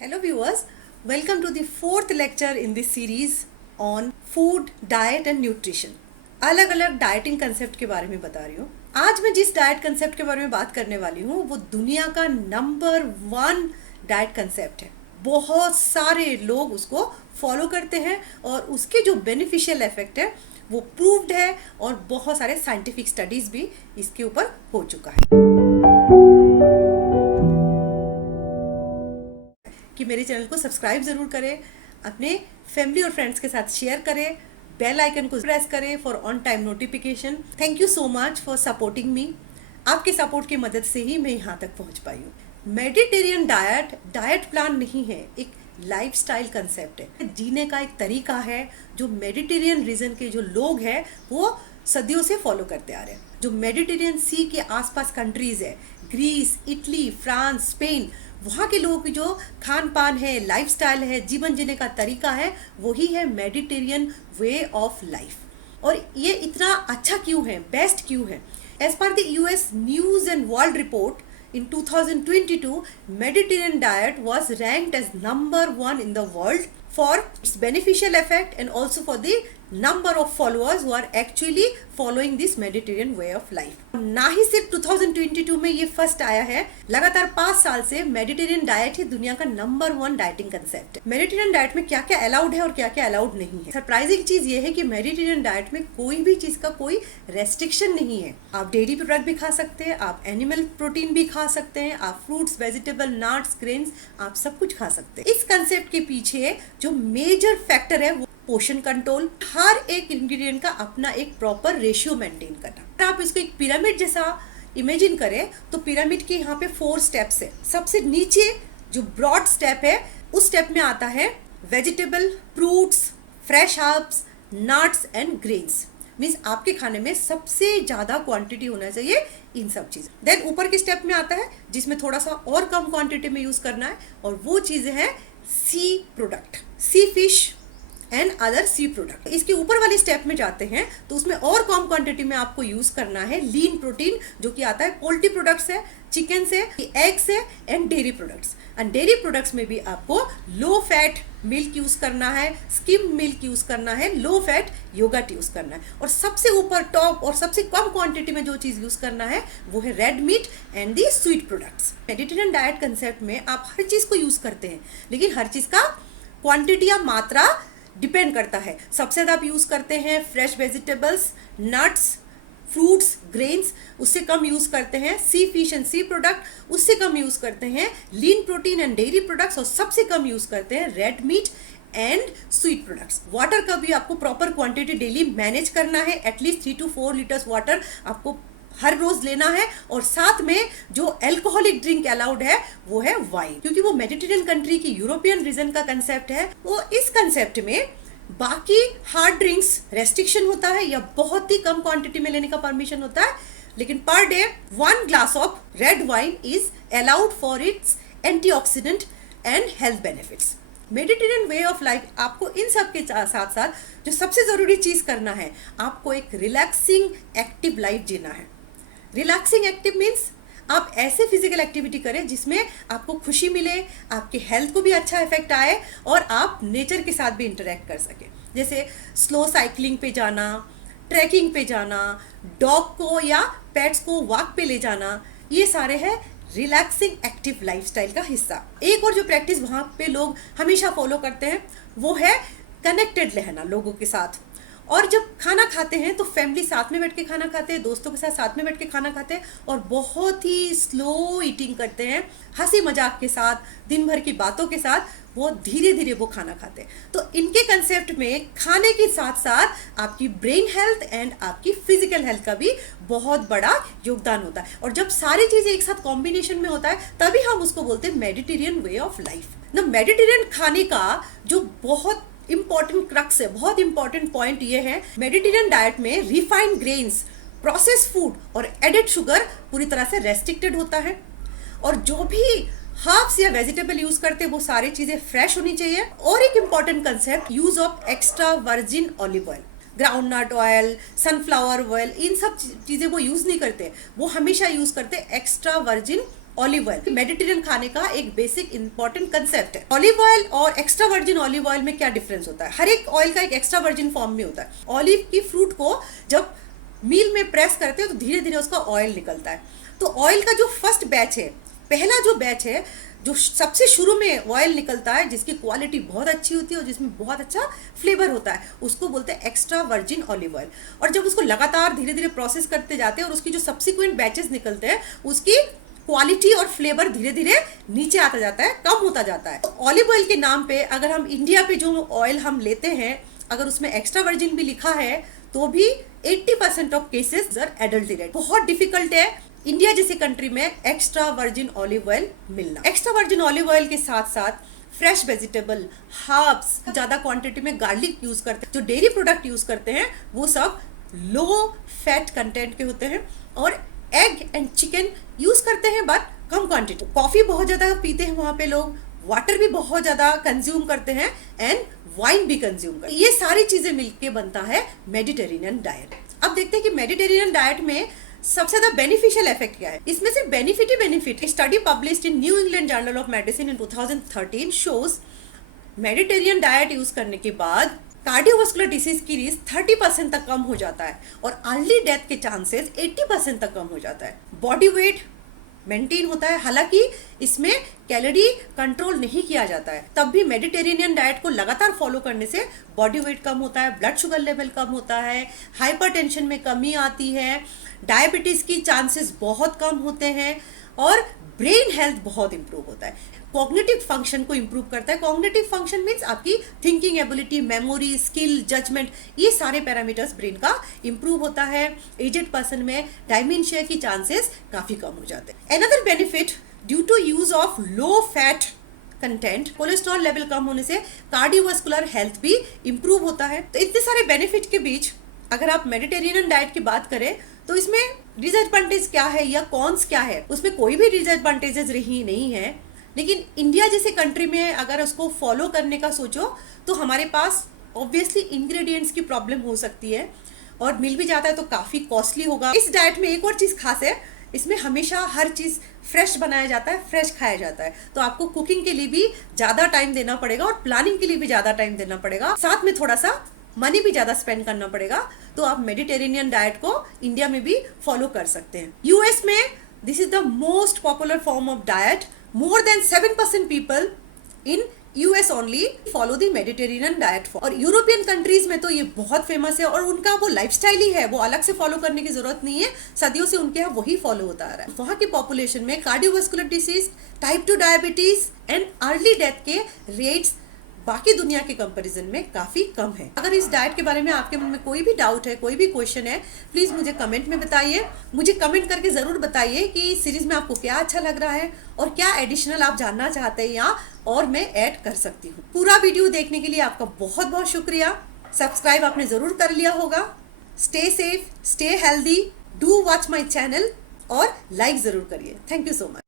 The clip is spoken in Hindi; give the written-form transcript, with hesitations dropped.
Hello viewers, welcome to the fourth lecture in this series on food, diet and nutrition. अलग अलग डाइटिंग कंसेप्ट के बारे में बता रही हूँ. आज मैं जिस डाइट कंसेप्ट के बारे में बात करने वाली हूँ वो दुनिया का नंबर 1 डाइट कंसेप्ट है. बहुत सारे लोग उसको फॉलो करते हैं और उसके जो बेनिफिशियल इफेक्ट है वो प्रूव्ड है और बहुत सारे साइंटिफिक स्टडीज भी इसके ऊपर हो चुका है. कि मेरे चैनल को सब्सक्राइब ज़रूर करें, अपने फैमिली और फ्रेंड्स के साथ शेयर करें, बेल आइकन को प्रेस करें for on time notification. Thank you so much for supporting me. आपके सपोर्ट की मदद से ही मैं यहाँ तक पहुँच पाई हूँ. मेडिटेरियन डाइट प्लान नहीं है, एक लाइफस्टाइल कंसेप्ट है. जीने का एक तरीका है जो मेडिटेरियन रीजन के जो लोग हैं वो सदियों से फॉलो करते आ रहे हैं. जो मेडिटेरियन सी के आसपास कंट्रीज है, ग्रीस, इटली, फ्रांस, स्पेन, वहाँ के लोगों की जो खान पान है, लाइफस्टाइल है, जीवन जीने का तरीका है, वही है मेडिटेरियन वे ऑफ लाइफ. और ये इतना अच्छा क्यों है, बेस्ट क्यों है? As per the US news and world report in 2022, Mediterranean diet was ranked as number 1 in the world for its beneficial effect and also for the number of followers who are actually following this Mediterranean way of life. ना ही सिर्फ 2022 में ये फर्स्ट आया है, लगातार 5 साल से मेडिटेरियन डाइट ही दुनिया का नंबर 1 डाइटिंग कंसेप्ट है. मेडिटेरियन डाइट में क्या क्या अलाउड है और क्या क्या अलाउड नहीं है. सरप्राइजिंग चीज ये है कि मेडिटेरियन डाइट में कोई भी चीज का कोई रेस्ट्रिक्शन नहीं है. आप डेयरी प्रोडक्ट भी खा सकते हैं, आप एनिमल प्रोटीन भी खा सकते हैं, आप फ्रूट्स, वेजिटेबल, नट्स, ग्रेन्स, आप सब कुछ खा सकते हैं. इस कंसेप्ट के पीछे जो मेजर फैक्टर है वो पोषण कंट्रोल. हर एक इंग्रेडिएंट का अपना एक प्रॉपर रेशियो मेंटेन करना. अगर आप इसको एक पिरामिड जैसा इमेजिन करें तो पिरामिड के यहाँ पे 4 स्टेप्स है. सबसे नीचे जो ब्रॉड स्टेप है उस स्टेप में आता है vegetable, fruits, fresh herbs, nuts and grains. Means आपके खाने में सबसे ज्यादा क्वांटिटी होना चाहिए इन सब चीज. देन ऊपर के स्टेप में आता है जिसमें थोड़ा सा और कम क्वांटिटी में यूज करना है और वो चीजें हैं sea product, sea fish and other sea product. इसके ऊपर वाले स्टेप में जाते हैं तो उसमें और कम क्वांटिटी में आपको यूज करना है लीन प्रोटीन, जो कि आता है पोल्ट्री प्रोडक्ट्स है, चिकन से, एग्स है and dairy products. And dairy products में भी आपको लो फैट मिल्क यूज करना है, स्किम मिल्क यूज करना है, लो फैट योगर्ट यूज करना है. और सबसे ऊपर टॉप और सबसे कम क्वांटिटी में जो चीज यूज करना है वो है red meat and the sweet products. Mediterranean diet concept में आप हर चीज को यूज करते हैं, लेकिन हर चीज का क्वांटिटी या मात्रा डिपेंड करता है. सबसे ज़्यादा आप यूज़ करते हैं fresh vegetables, nuts, fruits, grains. उससे कम यूज़ करते हैं सी फिश एंड सी प्रोडक्ट. उससे कम यूज़ करते हैं lean protein and dairy products. और सबसे कम यूज़ करते हैं red meat and sweet products. Water का भी आपको प्रॉपर क्वांटिटी डेली मैनेज करना है. एटलीस्ट 3 to 4 लीटर्स वाटर आपको हर रोज लेना है. और साथ में जो अल्कोहलिक ड्रिंक अलाउड है वो है वाइन, क्योंकि वो मेडिटेरियन कंट्री की यूरोपियन रीजन का कंसेप्ट है. वो इस कंसेप्ट में बाकी हार्ड ड्रिंक्स रेस्ट्रिक्शन होता है या बहुत ही कम क्वांटिटी में लेने का परमिशन होता है, लेकिन per day 1 glass of red wine is allowed for its antioxidant and health benefits. Mediterranean way of life आपको इन सब के साथ साथ जो सबसे ज़रूरी चीज़ करना है, आपको एक रिलैक्सिंग एक्टिव लाइफ जीना है. रिलैक्सिंग एक्टिव मीन्स आप ऐसे फिजिकल एक्टिविटी करें जिसमें आपको खुशी मिले, आपके हेल्थ को भी अच्छा इफेक्ट आए और आप नेचर के साथ भी इंटरेक्ट कर सकें. जैसे स्लो साइकिलिंग पे जाना, ट्रैकिंग पे जाना, डॉग को या पेट्स को वॉक पे ले जाना, ये सारे हैं रिलैक्सिंग एक्टिव लाइफस्टाइल का हिस्सा. एक और जो प्रैक्टिस वहाँ पे लोग हमेशा फॉलो करते हैं वो है कनेक्टेड रहना लोगों के साथ. और जब खाना खाते हैं तो फैमिली साथ में बैठ के खाना खाते हैं, दोस्तों के साथ साथ में बैठ के खाना खाते हैं और बहुत ही स्लो ईटिंग करते हैं. हंसी मजाक के साथ, दिन भर की बातों के साथ वो धीरे धीरे वो खाना खाते हैं. तो इनके कंसेप्ट में खाने के साथ साथ आपकी ब्रेन हेल्थ एंड आपकी फिजिकल हेल्थ का भी बहुत बड़ा योगदान होता है. और जब सारी चीज़ें एक साथ कॉम्बिनेशन में होता है तभी हम उसको बोलते हैं मेडिटेरियन वे ऑफ लाइफ. ना मेडिटेरियन खाने का जो बहुत इंपॉर्टेंट क्रक्स है, बहुत इंपॉर्टेंट पॉइंट ये है, मेडिटेरियन डाइट में रिफाइंड ग्रेन्स, प्रोसेस फूड और एडेड शुगर पूरी तरह से रेस्ट्रिक्टेड होता है. और जो भी हर्ब्स या वेजिटेबल यूज करते हैं वो सारी चीजें फ्रेश होनी चाहिए. और एक important concept, use of extra virgin olive oil, groundnut oil, sunflower oil, इन सब चीजें वो यूज नहीं करते. वो हमेशा यूज करते extra virgin olive oil Mediterranean खाने का एक बेसिक इंपॉर्टेंट कंसेप्ट है। ऑलिव ऑयल और एक्स्ट्रा वर्जिन ऑलिव ऑयल में क्या डिफरेंस होता है? हर एक ऑयल का एक एक्स्ट्रा वर्जिन फॉर्म में होता है। ऑलिव की फ्रूट को जब मील में प्रेस करते हैं तो धीरे धीरे उसका ऑयल निकलता है। तो ऑयल का जो फर्स्ट बैच है, पहला जो बैच है, जो सबसे शुरू में ऑयल निकलता है, जिसकी क्वालिटी बहुत अच्छी होती है और जिसमें बहुत अच्छा फ्लेवर होता है, उसको बोलते हैं एक्स्ट्रा वर्जिन ऑलिव ऑयल। और जब उसको लगातार धीरे धीरे प्रोसेस करते जाते हैं और उसकी जो सब्सिक्वेंट बैचेस निकलते हैं, उसकी क्वालिटी और फ्लेवर धीरे धीरे नीचे आता जाता है, कम होता जाता है। ऑलिव ऑयल के नाम पे अगर हम इंडिया पे जो ऑयल हम लेते हैं, अगर उसमें एक्स्ट्रा वर्जिन भी लिखा है तो भी 80% ऑफ केसेस आर एडल्टरेटेड। बहुत डिफिकल्ट है इंडिया जैसी कंट्री में एक्स्ट्रा वर्जिन ऑलिव ऑयल मिलना। एक्स्ट्रा वर्जिन ऑलिव ऑयल के साथ साथ फ्रेश वेजिटेबल, हर्ब्स, ज्यादा क्वांटिटी में गार्लिक यूज करते हैं, जो डेयरी प्रोडक्ट यूज करते हैं वो सब लो फैट कंटेंट के होते हैं, और एग एंड चिकन यूज करते हैं बट कम क्वांटिटी। कॉफी बहुत ज्यादा पीते हैं वहां पे लोग, वाटर भी बहुत ज्यादा कंज्यूम करते हैं एंड वाइन भी कंज्यूम करते हैं। ये सारी चीजें मिलके बनता है मेडिटेरेनियन डाइट। अब देखते हैं कि मेडिटेरेनियन डाइट में सबसे ज्यादा बेनिफिशियल इफेक्ट क्या है। इसमें सिर्फ benefit he benefit. Study published in new England journal of medicine in 2013 shows Mediterranean diet use करने के बाद कार्डियोवास्कुलर डिसीज की रिस्क 30% तक कम हो जाता है और अर्ली डेथ के चांसेस 80% तक कम हो जाता है। बॉडी वेट मेंटेन होता है, हालांकि इसमें कैलोरी कंट्रोल नहीं किया जाता है, तब भी मेडिटेरेनियन डाइट को लगातार फॉलो करने से बॉडी वेट कम होता है, ब्लड शुगर लेवल कम होता है, हाइपरटेंशन में कमी आती है, डायबिटीज की चांसेस बहुत कम होते हैं और ब्रेन हेल्थ बहुत इंप्रूव होता है। कॉग्निटिव फंक्शन को इंप्रूव करता है। कॉग्निटिव फंक्शन मीन्स आपकी thinking ability, memory, skill, judgement, ये सारे पैरामीटर्स ब्रेन का इंप्रूव होता है। एजेड पर्सन में डायमेंशिया की चांसेस काफी कम हो जाते हैं। Another benefit due to use of low fat content, cholesterol level कम होने से कार्डियोवास्कुलर हेल्थ भी इंप्रूव होता है। तो इतने सारे बेनिफिट के बीच अगर आप मेडिटेरेनियन डाइट की बात करें तो इसमें डिसएडवांटेज क्या है या कॉन्स क्या है, उसमें कोई भी डिसएडवांटेजेस रही नहीं है। लेकिन इंडिया जैसे कंट्री में अगर उसको फॉलो करने का सोचो तो हमारे पास ऑब्वियसली इंग्रेडिएंट्स की प्रॉब्लम हो सकती है और मिल भी जाता है तो काफ़ी कॉस्टली होगा। इस डाइट में एक और चीज़ खास है, इसमें हमेशा हर चीज़ फ्रेश बनाया जाता है, फ्रेश खाया जाता है, तो आपको कुकिंग के लिए भी ज़्यादा टाइम देना पड़ेगा और प्लानिंग के लिए भी ज़्यादा टाइम देना पड़ेगा, साथ में थोड़ा सा मनी भी ज़्यादा स्पेंड करना पड़ेगा। तो आप मेडिटेरेनियन डाइट को इंडिया में भी फॉलो कर सकते हैं। यूएस में this is the most popular form of diet. More than 7% people in US only follow the Mediterranean diet form। और यूरोपियन कंट्रीज में तो ये बहुत फेमस है और उनका वो लाइफस्टाइल ही है, वो अलग से फॉलो करने की जरूरत नहीं है, सदियों से उनके यहाँ वही फॉलो होता आ रहा है। वहाँ की पॉपुलेशन में cardiovascular disease, type 2 diabetes and early death के रेट्स बाकी दुनिया के कंपैरिजन में काफी कम है। अगर इस डाइट के बारे में आपके मन में कोई भी डाउट है, कोई भी क्वेश्चन है, प्लीज मुझे कमेंट में बताइए। मुझे कमेंट करके जरूर बताइए कि सीरीज में आपको क्या अच्छा लग रहा है और क्या एडिशनल आप जानना चाहते हैं या और मैं ऐड कर सकती हूँ। पूरा वीडियो देखने के लिए आपका बहुत बहुत शुक्रिया। सब्सक्राइब आपने जरूर कर लिया होगा। Stay safe, stay healthy, do watch my channel और लाइक जरूर करिए। Thank you so much.